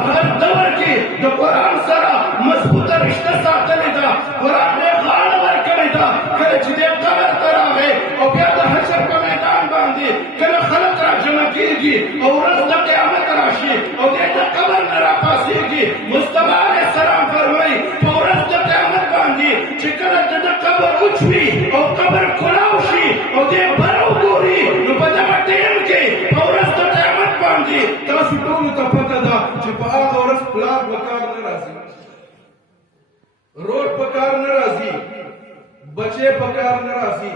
هر دور کې د قرآن سره مضبوطه رشته ساتلې ده. قرآن یې غاړه ورکړې ده. کله چې دې قبر ته راغی او بیا د حشر په میدان باندې کله خلک راجمع کېږي او ورځ د قیامت راشي او دې د قبر نه راپاڅېږي، مصطفی علیه السلام فرمایي په ورځ د قیامت باندې چې کله د قبر وچوي او قبر کلاو شي او دې بر وګوري، نو په دغه ټیم کې په ورځ د قیامت باندې تاسو ټولو ته پته ده چې په هغه ورځ پلار په کار نه راځي، رور په کار نه راځي، بچې په کار نه راځي،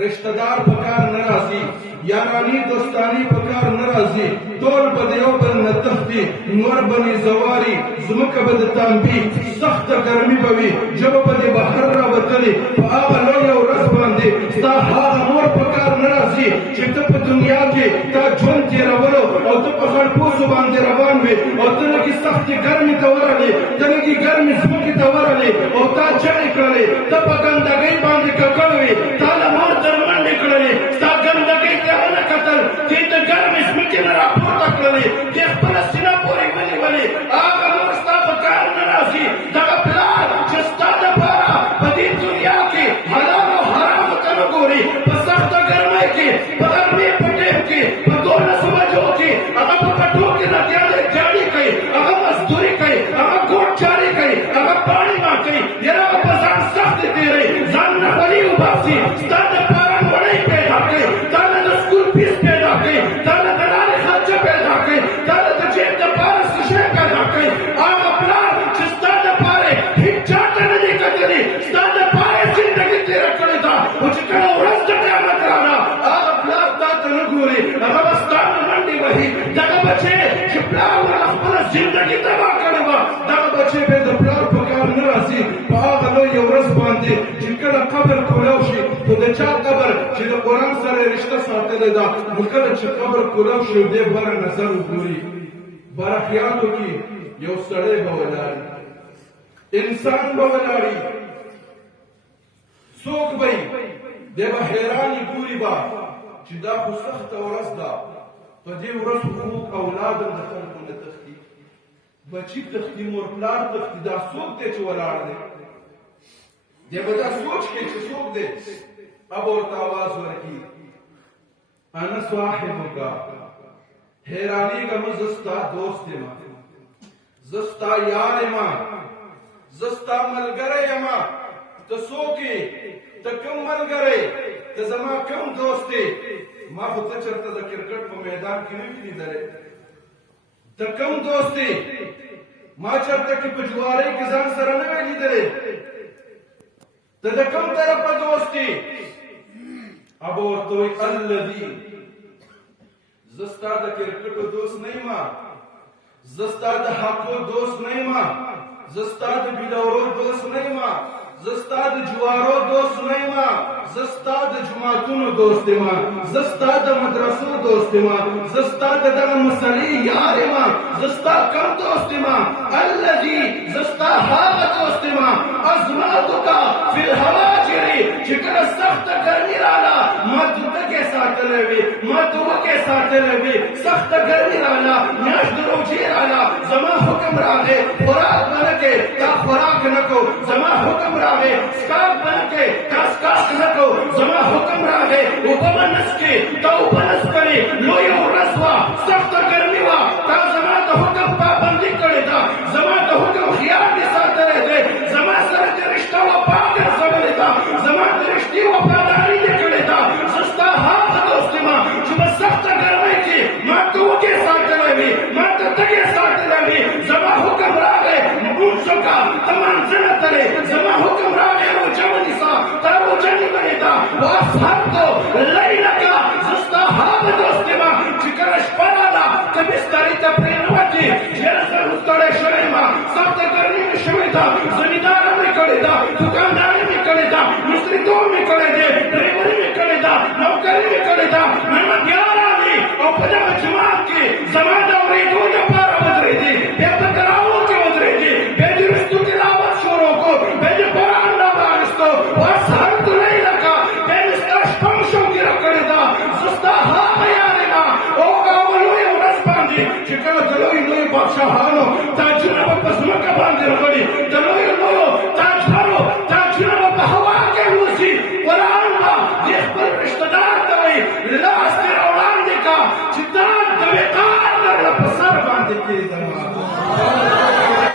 رشتہ دار په کار نه راځي، یارانی دوستانی په کار نه راځي. ټول به د یو بل نه تښتي، نور به مې زواري، ځمکه به د تانبي، سخته ګرمي به وي، ژبه به دې بهر راوتلې. په هغه لویه ورځ باندې ستا هغه نور په کار نه راځي چې ته په دنیا کې تا ژوند تېرولو او ته په خړپوسو باندې روان وې او ته لږې سختې ګرمې ته ورغلې، ته لږې ګرمې ځمکې ته ورغلې او تا چغې کړلې، ته په ګندګۍ باندې ککړ وې، تا له مور درمنډې کړلې، ستا ګندګۍ ته ونه کتل، ته د ګرمې ځمکې نه راپورته کړلې، ته خپله سینه پورې ونیولې. هغه نور ستا په کار نه راځي. دغه پلار چې ستا دپاره په دې دنیا کې حلال او حرامو ته نه ګوري، په سخته ګرمۍ کې، په غرمې په ټیم کې، په 12 بجو کې هغه په پټو کې لګیا دی، جاړي کوي، هغه مزدوري کوي، هغه ګوټ چارې کوي، هغه پاڼې ماتوي، یاره هغه په ځان سختې تېروي، ځان نه خولي وباسي، ستا دپاره وړۍ پیدا کوي، تا له د سکول فیس پیدا کوي، تا له د لارې خرچه پیدا کوي، تا له د جیب دپاره څه شی پیدا کوي. هغه پلار چې ستا دپاره هېڅ چا ته نه دي کتلي، ستا دپاره زندګي تېره کړې ده، خو چې کله ورځ د قیامت راغله هغه پلار تا ته نه ګوري، هغه به ستا نه منډې وهي. دغه بچې چې پلار ورله خپله زندګي تباه کړې وه، دغه بچې به د پلار په کار نه راځي. په هغه لویه ورځ باندې چې کله قبر کولاو شي، خو د چا قبر چې د قرآن سره رشته ساتلې ده، نو کله چې قبر کولاو شي دې بره نظر وګوري، برخیاتو کې یو سړی به ولاړي، انسان به ولاړي، څوک به یې دی به حیرانې ګوري به چې دا خو سخته ورځ ده، په دې ورځ خوږ اولاد هم د خلکو نه تښتي، بچي تښتي، مور پلار تښتي، دا څوک دی چې ولاړ دی؟ دی به دا سوچ کې چې څوک دی، اب ورته آواز ورکړي انا صاحبک، حیرانېږه مه، زه ستا دوست یم، زه ستا یار یم، زه ستا ملګری یم. ته څوک یې؟ ته کوم ملګری؟ ته زما کوم دوست یې؟ ما خو ته چېرته د کرکټ په میدان کې نه وي لیدلی. ته کوم دوست یې؟ ما چېرته کې په جوارۍ کې ځان سره نه وی لیدلی. ته د کوم طرفه دوست یې؟ ابا ورته وایي الذي، زه ستا د کرکټو دوست نه یم، زه ستا د حقو دوست نه یم، زه ستا د بېلورو دوست نه یم، زه ستا د جوارو دوست نه یم، زه ستا د جوماتونو دوست یم، زه ستا د مدرسو دوست یم، زه ستا د دغه مسلې یار یم، زه ستا کوم دوست یم؟ الذي، زه ستا هغه دوست یم ازماتک فی الهواجر، چې کله سخته ګرمي راغله ما دوتکې ساتلی وي، ما دوکې ساتلی وي، سخته ګرمي راغله، میاشت د روژې راغله، زما حکم راغی خوراک به نه کوې، تا خوراک نه کو، زما حکم راغی څښاک به نه کوې، تا څښاک نه کو، زما حکم راغی اوبه به نه څښې، تا اوبه نه څښلې، لویه ورځ وه، سخته ګرمي وه، تا زما د حکم پابندي کړې ده، زما د حکم خیال دې ساتلی دی، زما سره دې رشته وفا ګرځولې ده، زما د رشتې وفاداري دې کړې ده. زه ستا هغه دوست یم چې په سخته ګرمۍ کې ما ته وږې ساتلی وي، ما ته تږې ساتلی وي، زما حکم راغی لمونځ وکړه، ته مانځه نه تلې، زما حکم راغی روژه ونیسه، تا روژه نیولې ده. واسهرتو لیلک، زه ستا هغه دوست یم چې کله شپه راغله ته بسترې ته پرېنوتې، یاره زه ستړی شوی یم، سخته ګرمي مې شوې ده، زمینداره مې کړې ده، دوکانداري مې کړې ده، مستریتوب مې کړی دی، ډریوري مې کړې ده، نوکري مې کړې ده، مېلمه بیا راغلي او په دغه جومات کې زما د اورېدو دپاره ودرېدې، بیا په تراوو کې ودرېدې، بیا دې رستو تلاوت شروع کړو، بیا دې قرآن راواخیستو، واسهرت لیلک، بیا مې ستا شپه مشوګیره کړې ده. زه ستا هغه یار یم او هغه لویه ورځ باندې چې کله د لویو بادشاهانو تاجونه به په ځمکه باندې رغړي د لویو لویو تاجدارو تاجونه به په هوا کې الوزي قرآن به دې خپل رشته دار ته وایي لاس دې راوړاندې کا چې دا د وقار درله په سر باندې کېږدمه